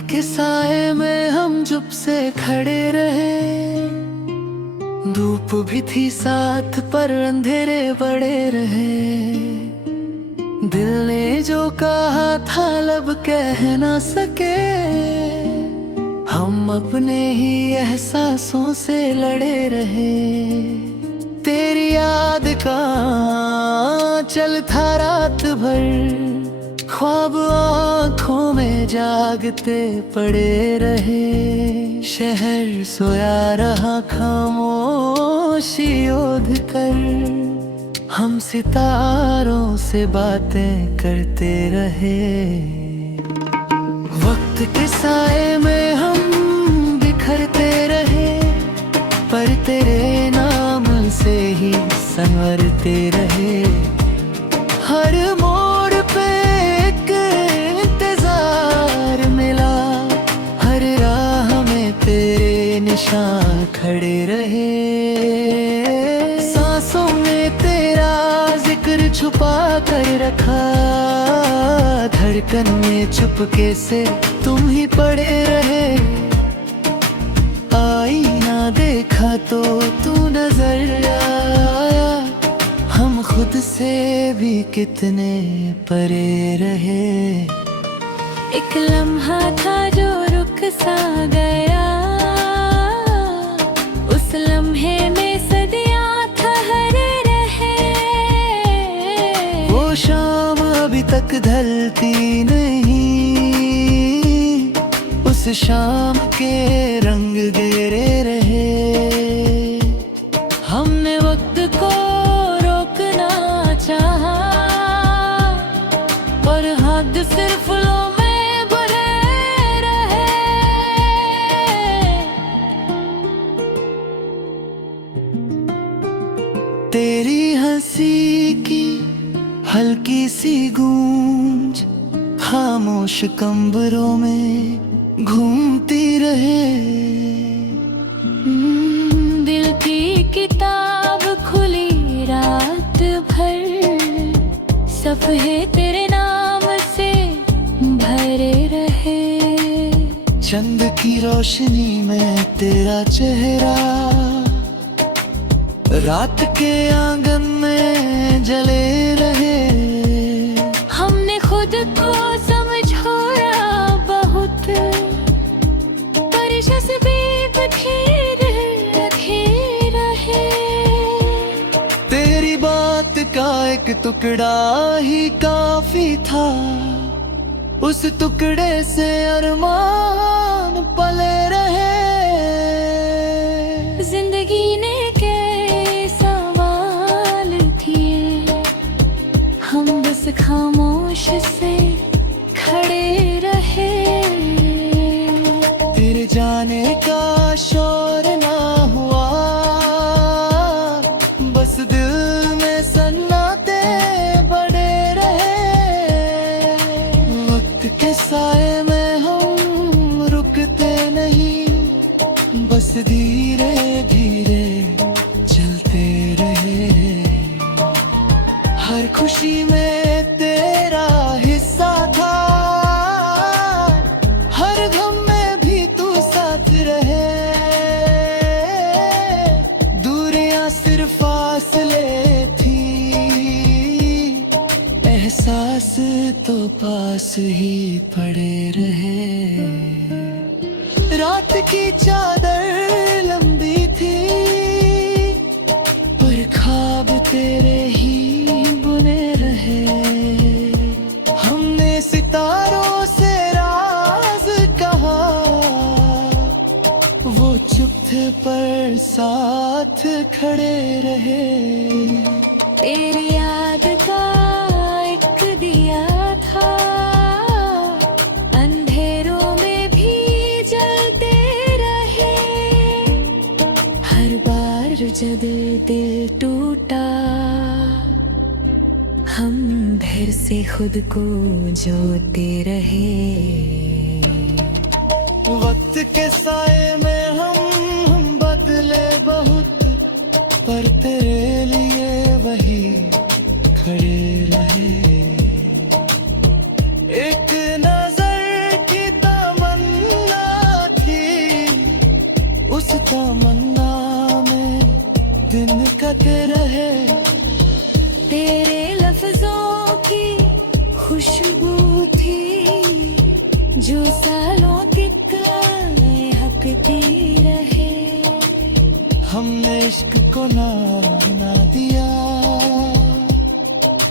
के साए में हम चुप से खड़े रहे। धूप भी थी साथ पर अंधेरे बड़े रहे। दिल ने जो कहा था लब कह ना सके। हम अपने ही एहसासों से लड़े रहे। तेरी याद का चल था रात भर। ख्वाब आँखों में जागते पड़े रहे। शहर सोया रहा खामोशी ओढ़ कर। हम सितारों से बातें करते रहे। वक्त के साए में हम बिखरते रहे। पर तेरे नाम से ही संवरते रहे। हर मोड़ पे एक इंतजार मिला। हर राह में तेरे निशान खड़े रहे। सांसों में तेरा जिक्र छुपा कर रखा। धड़कन में चुपके से तुम ही पड़े रहे। आईना देखा तो तू नजर आया। हम खुद से भी कितने परे रहे। एक लम्हा था जो रुक सा गया। उस लम्हे में सदियां ठहरे रहे। वो शाम अभी तक ढलती नहीं। उस शाम के रंग गहरे रहे। हमने वक्त को रोकना चाहा। पर हद सिर्फ लो में भरे रहे। तेरी हंसी की हल्की सी गूंज खामोश कमरों में घूमती रहे। दिल की किताब खुली रात भर। सफ़े तेरे नाम से भरे रहे। चंद की रोशनी में तेरा चेहरा रात के आंगन में जले रहे। हमने खुद को समझाया बहुत। पर जज्बे बखेर रहे। तेरी बात का एक टुकड़ा ही काफी था। उस टुकड़े से अरमान पले रहे। जिंदगी ने के सवाल किए। हम बस खामोश से खड़े रहे। तेरे जाने का शोर ना हुआ। बस दिल में सन्नाटे बड़े रहे। वक्त के साए में हम रुकते नहीं। बस धीरे धीरे चलते रहे। हर खुशी में तेरा हिस्सा था। हर गम में भी तू साथ रहे। दूरियां सिर्फ फासले थी। एहसास तो पास ही पड़े रहे। रात की चादर लंबी थी। पर ख्वाब तेरे ही बुने रहे। हमने सितारों से राज कहा। वो चुप थे पर साथ खड़े रहे। तेरी याद का एक दिया था। अंधेरों में भी जलते रहे। हर बार जब दिल टूटा। हम फिर से खुद को जोते रहे। वक्त के साए में हम बदले बहुत। पर तेरे लिए वही खड़े रहे। एक नजर की तमन्ना तमन्ना में दिन कटे रहे। तेरे लफ्जों की खुशबू थी जो सालों तक हकती रहे। हमने इश्क को ना दिया,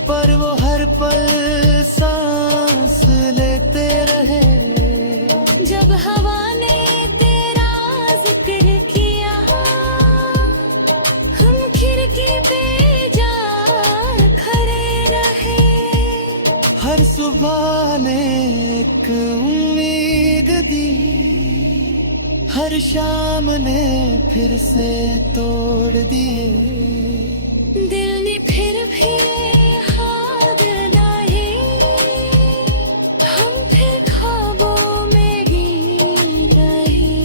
पर वो हर पल सांस लेते रहे। जब हवा ने तेरा जिक्र किया, हम खिड़की पे जा खड़े रहे। हर सुबह ने एक उम्मीद दी, हर शाम ने फिर से तोड़ दिए। दिल ने फिर भी हार दिलाए, हम फिर ख्वाबों में गिर रहे।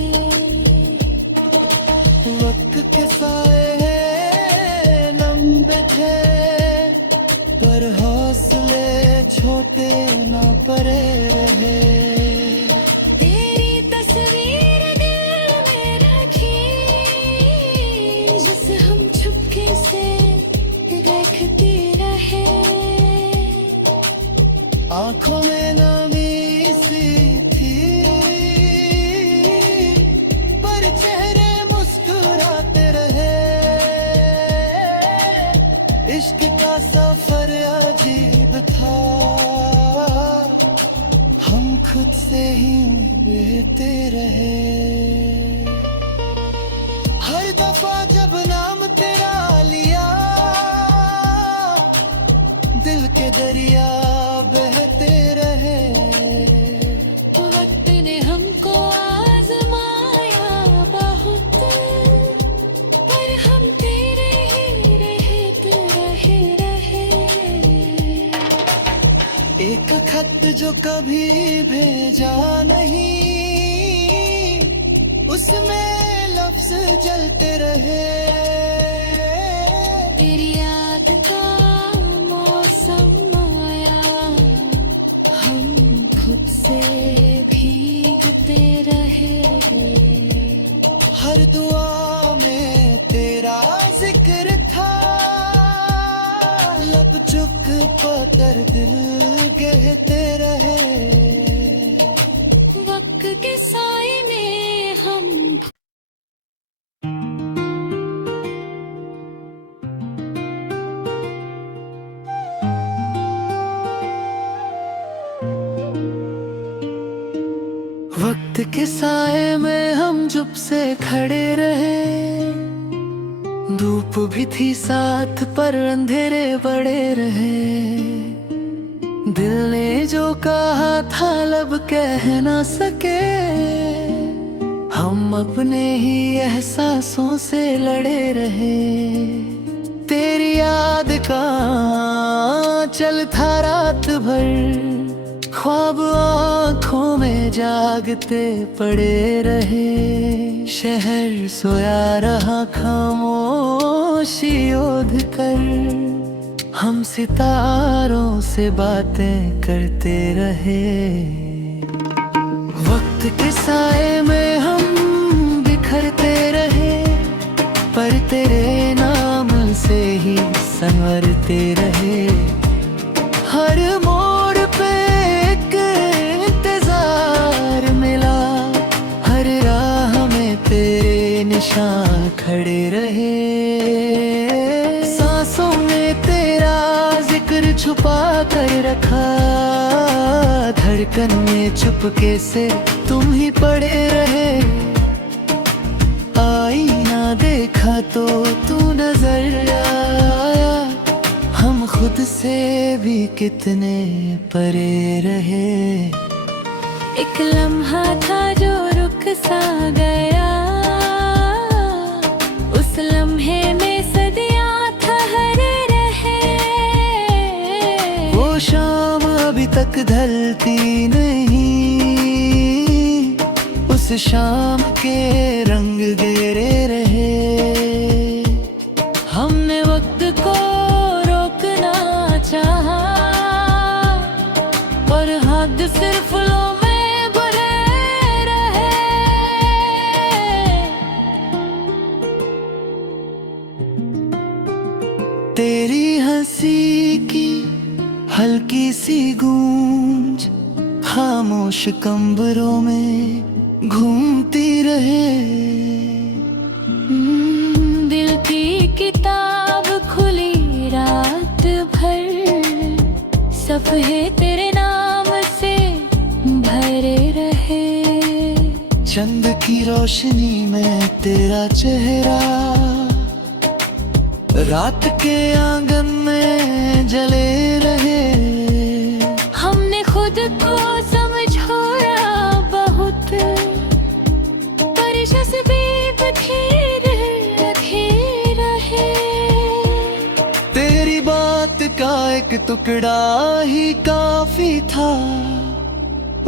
वक्त के साए लंबे थे, पर हौसले छोटे ना पड़े रहे। तेरी तस्वीर दिल में रखी, जिसे हम चुपके से देखते रहे। आंखों में नमी सी थी, पर चेहरे मुस्कुराते रहे। इश्क का सफर अजीब था, हम खुद से ही बहते रहे। हर दफा जब नाम तेरा लिया, दिल के दरिया बहते रहे। वक्त ने हमको आजमाया बहुत, पर हम तेरे ही रहते रहे। एक खत जो कभी भेजा नहीं, उसमें लफ्ज जलते रहे। तेरी याद का मौसम आया, हम खुद से भीगते रहे। हर दुआ में तेरा जिक्र था, लब चुप पर दिल कहते रहे। वक्त के साए में हम वक्त के साए में हम चुप से खड़े रहे। धूप भी थी साथ पर अंधेरे बड़े रहे। दिल ने जो कहा था लब कह ना सके, हम अपने ही एहसासों से लड़े रहे। तेरी याद का चल था रात भर, ख्वाब आँखों में जागते पड़े रहे। शहर सोया रहा खामोशी ओढ़ कर, हम सितारों से बातें करते रहे। वक्त के साए में हम बिखरते रहे, पर तेरे नाम से ही संवरते रहे। हर मोड़ पे एक इंतजार मिला, हर राह में तेरे निशान खड़े रहे। सांसों में तेरा जिक्र छुपा कर रखा, धड़कन में चुपके से तुम ही पड़े रहे। आईना देखा तो तू नजर आया, हम खुद से भी कितने परे रहे। एक लम्हा था जो रुक सा गया, उस लम्हे में सदियां ठहरे रहे। वो शाम अभी तक ढलती नहीं, उस शाम के रंग गहरे रहे। हमने वक्त को रोकना चाहा, पर हद सिर्फ लो में भरे रहे। हल्की सी गूंज खामोश कमरों में घूमती रहे। दिल की किताब खुली रात भर, सफ़े तेरे नाम से भरे रहे। चंद की रोशनी में तेरा चेहरा रात के आंगन में जले रहे। हमने खुद को समझाया बहुत, पर जज्बे बखेर रहे। तेरी बात का एक टुकड़ा ही काफी था,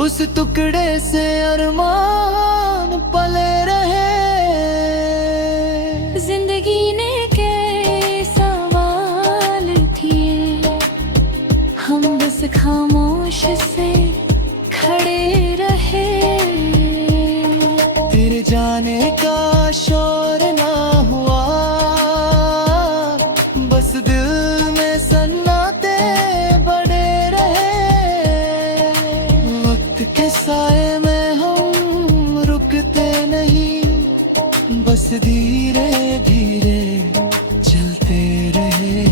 उस टुकड़े से अरमान पले रहे। जिंदगी ने कई सवाल किए, हम बस खामोश से खड़े रहे। तेरे जाने का शोर ना हुआ, बस दिल में सन्नाटे बड़े रहे। वक्त के साए में हम रुकते नहीं, बस धीरे धीरे चलते रहे।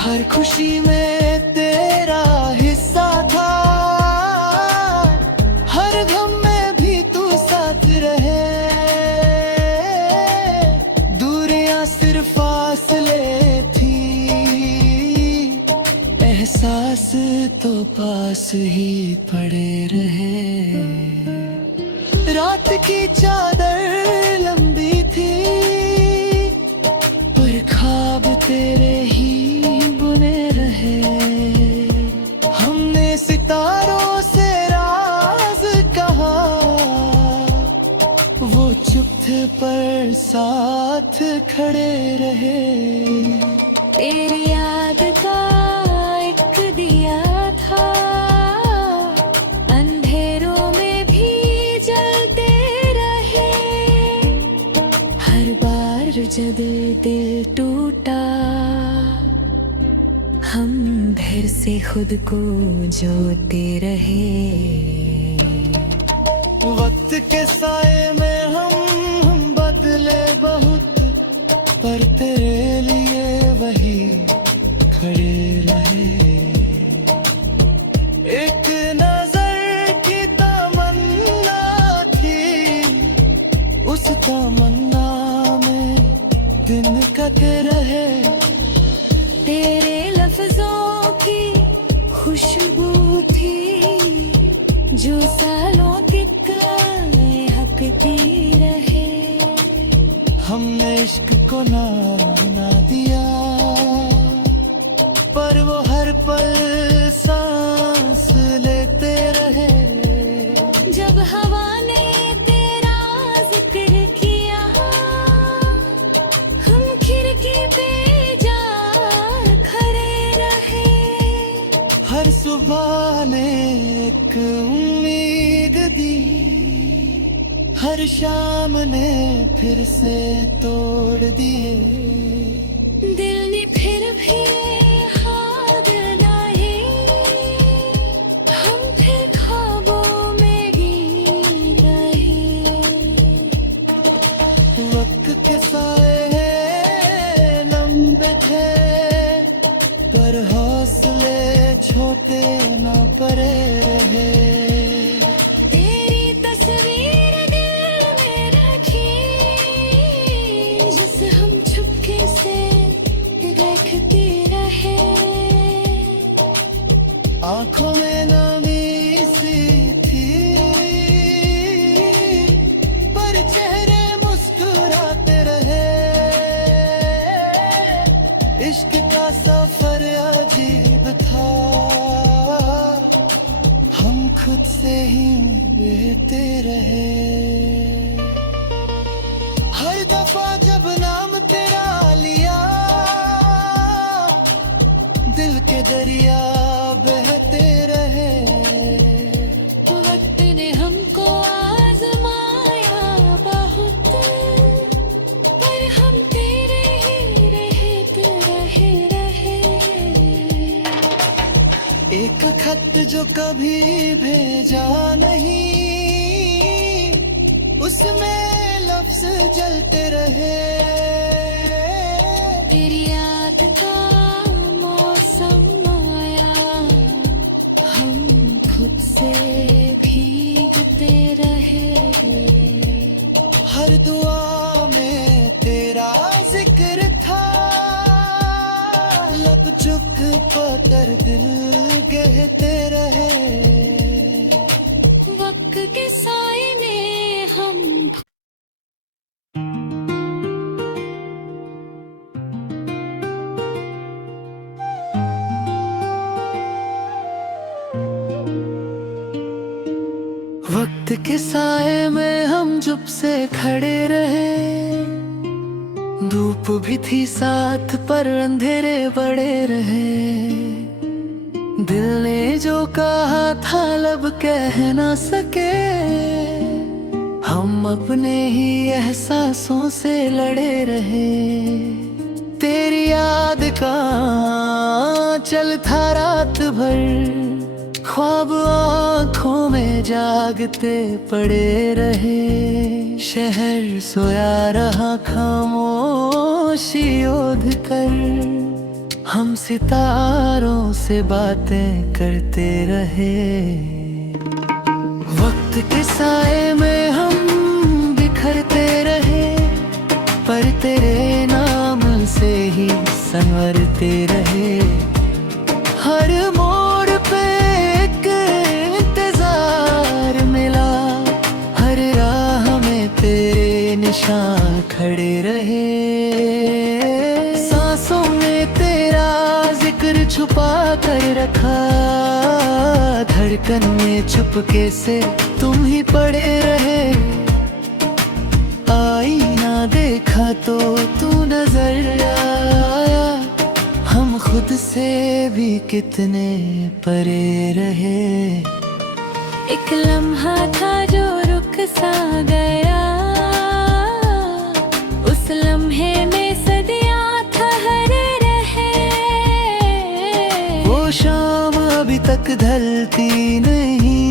हर खुशी में तेरा हिस्सा था, हर गम में भी तू साथ रहे। दूरियां सिर्फ फासले थी, एहसास तो पास ही पड़े रहे। रात की चादर लंबी थी, पर ख्वाब तेरे ही बुने रहे। हमने सितारों से राज कहा, वो चुप थे पर साथ खड़े रहे। तेरी याद का एक दिया था, अंधेरों में भी जलते रहे। हर बार जब दिल टूटा, हम फिर से खुद को जोते रहे। वक्त के साए में हम बदले बहुत, पर तेरे लिए वही खड़े रहे। एक नजर की तमन्ना थी, उस तमन्ना में दिन कटे रहे। तेरे लफ्जों की खुशबू थी, जो सालों तक महकती रहे। हमने इश्क को ना दिया, पर वो हर पल सांस लेते रहे। जब हवा ने तेरा जिक्र किया, हम खिड़की पे जा खड़े रहे। हर सुबह ने एक उम्मीद दी, हर शाम ने फिर से तोड़ दिए। दिल ने फिर भी हार बनाए, हम फिर ख्वाबों में गिर रहे। वक्त के साए लंबे थे, पर हौसले छोटे ना पड़े रहे। तेरी तस्वीर दिल में रखी, जिसे हम चुपके से देखते रहे। आंखों में नमी सी थी, पर चेहरे मुस्कुराते रहे। इश्क का सफर अजीब था, हम खुद से ही बहते रहे। हर दफा जब नाम तेरा लिया, दिल के दरिया बहते रहे। वक्त ने हमको आजमाया बहुत, पर हम तेरे ही रहते रहे। जो कभी भेजा नहीं, उसमें लफ्ज जलते रहे। तेरी याद का मौसम आया, हम खुद से भीगते रहे। हर दुआ में तेरा जिक्र था, लब चुप कर दिल कहते रहे। वक्त के साए में हम वक्त के साए में हम चुप से खड़े रहे। धूप भी थी साथ पर अंधेरे बड़े रहे। दिल ने जो कहा था लब कह ना सके। हम अपने ही एहसासों से लड़े रहे। तेरी याद का चल था रात भर, ख्वाब आँखों में जागते पड़े रहे। शहर सोया रहा खामोशी ओढ़ कर, हम सितारों से बातें करते रहे। वक्त के साए में हम बिखरते रहे, पर तेरे नाम से ही संवरते रहे। हर मोड़ पे एक इंतजार मिला, हर राह में तेरे निशान खड़े रहे। सांसों में तेरा जिक्र छुपा कर रखा, धड़कन में चुपके से तुम ही पड़े रहे। आईना देखा तो तू नजर आया, हम खुद से भी कितने परे रहे। एक लम्हा था जो रुक सा गया, उस लम्हे में सदियां ठहरे रहे। वो शाम अभी तक ढलती नहीं,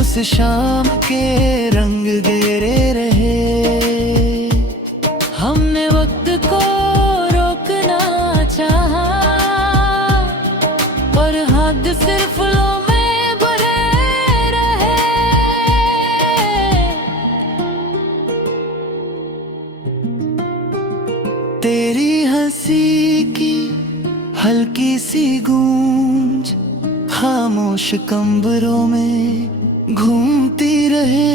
उस शाम के रंग गहरे रहे। हमने वक्त को रोकना चाहा, और हद सिर्फ लो में भरे रहे। तेरी हंसी की हल्की सी गूंज खामोश कमरों में घूमती रहे।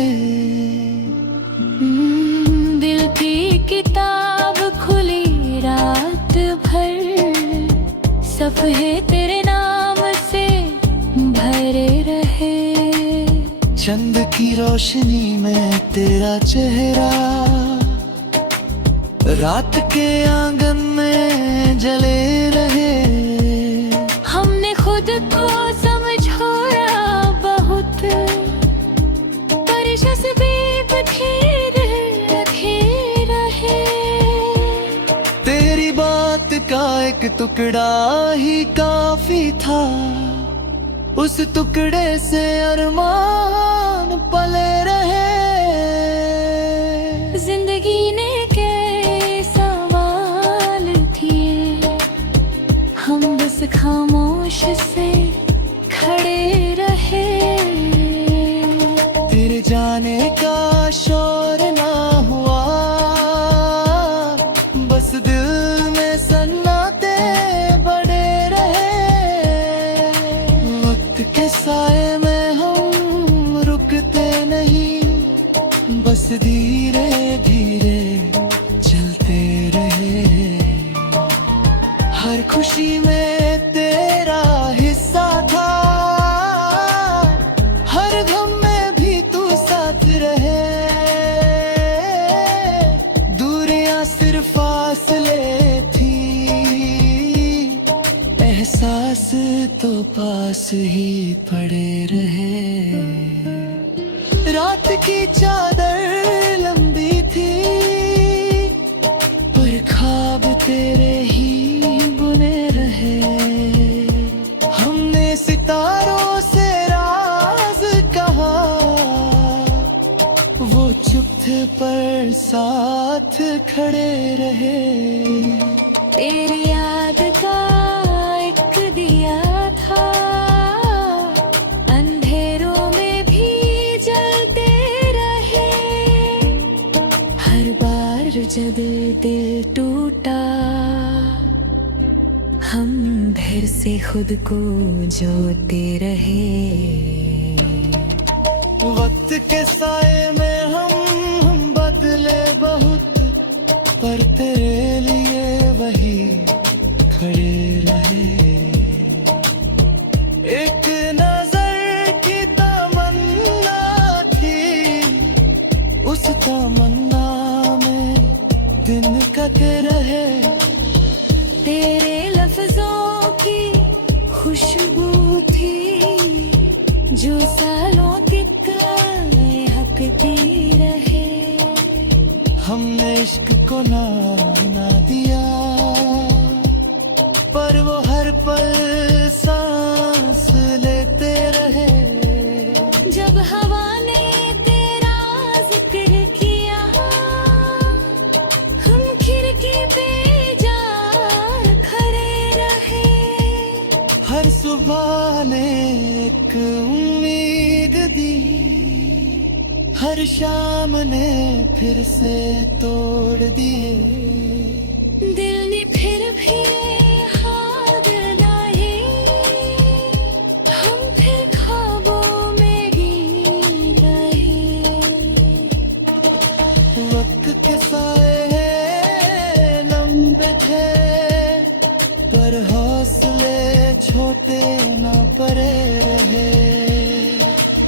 दिल की किताब खुली रात भर, सफ़े तेरे नाम से भरे रहे। चंद की रोशनी में तेरा चेहरा रात के आंगन में जले रहे। हमने खुद को समझाया बहुत, पर जज्बे बखेर रखे रहे। तेरी बात का एक टुकड़ा ही काफी था, उस टुकड़े से अरमान पले रहे। जिंदगी ने के सवाल किए, हम बस खामोश से खड़े रहे। तेरे जाने का शोर ना हुआ, बस दिल में सन्नाटे बड़े रहे। वक्त के साए में हम रुकते नहीं, बस धीरे धीरे चलते रहे। हर खुशी में तेरा हिस्सा था, हर गम में भी तू साथ रहे। दूरियां सिर्फ फासले थी, एहसास तो पास ही पड़े रहे। रात की चादर लंबी थी, पर ख्वाब तेरे ही बुने रहे। हमने चुप थे पर साथ खड़े रहे। तेरी याद का एक दिया था, अंधेरों में भी जलते रहे। हर बार जब दिल टूटा, हम फिर से खुद को जोते रहे। वक्त के साए में हम बदले बहुत, पर तेरे लिए वही खड़े रहे। एक नजर की तमन्ना थी, उस तमन्ना में दिन कटे रहे। तेरे लफ्जों की खुशबू थी, जो सालों तक महकती रहे। हमने इश्क को ना दिया, पर वो हर पल सांस लेते रहे। जब हवा ने तेरा जिक्र किया, हम खिड़की पे जा खड़े रहे। हर सुबह ने एक उम्मीद दी, हर शाम ने फिर से तोड़ दिए। दिल ने फिर भी हार डाले, हम फिर ख्वाबों में गिर रहे। वक्त के साए लंबे थे, पर हौसले छोटे ना पड़े रहे।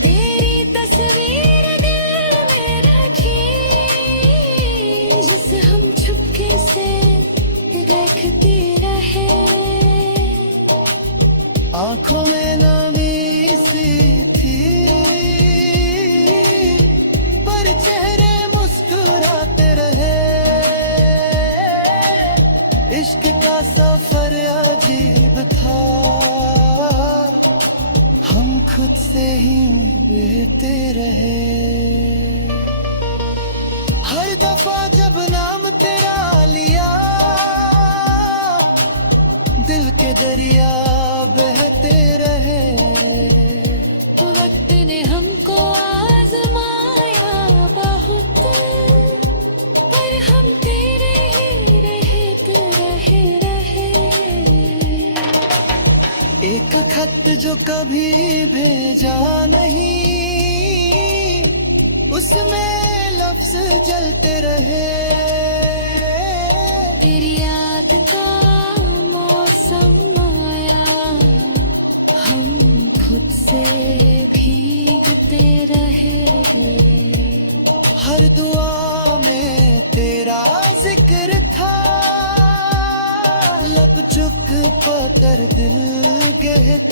तेरी तस्वीर दिल में रखी, जिसे हम चुपके से देखते रहे। आंखों में नमी सी थी, पर चेहरे मुस्कुराते रहे। इश्क का सफर अजीब था, हम खुद से ही बहते रहे। हर दफा जब नाम तेरा लिया, दिल के दरिया बहते रहे। वक्त ने हमको आजमाया बहुत, पर हम तेरे ही रहते रहे। एक खत जो कभी भेजा नहीं, उसमें लफ्ज जलते रहे। तेरी याद का मौसम आया, हम खुद से भीगते रहे। हर दुआ में तेरा जिक्र था, लब चुप कर दिल कहते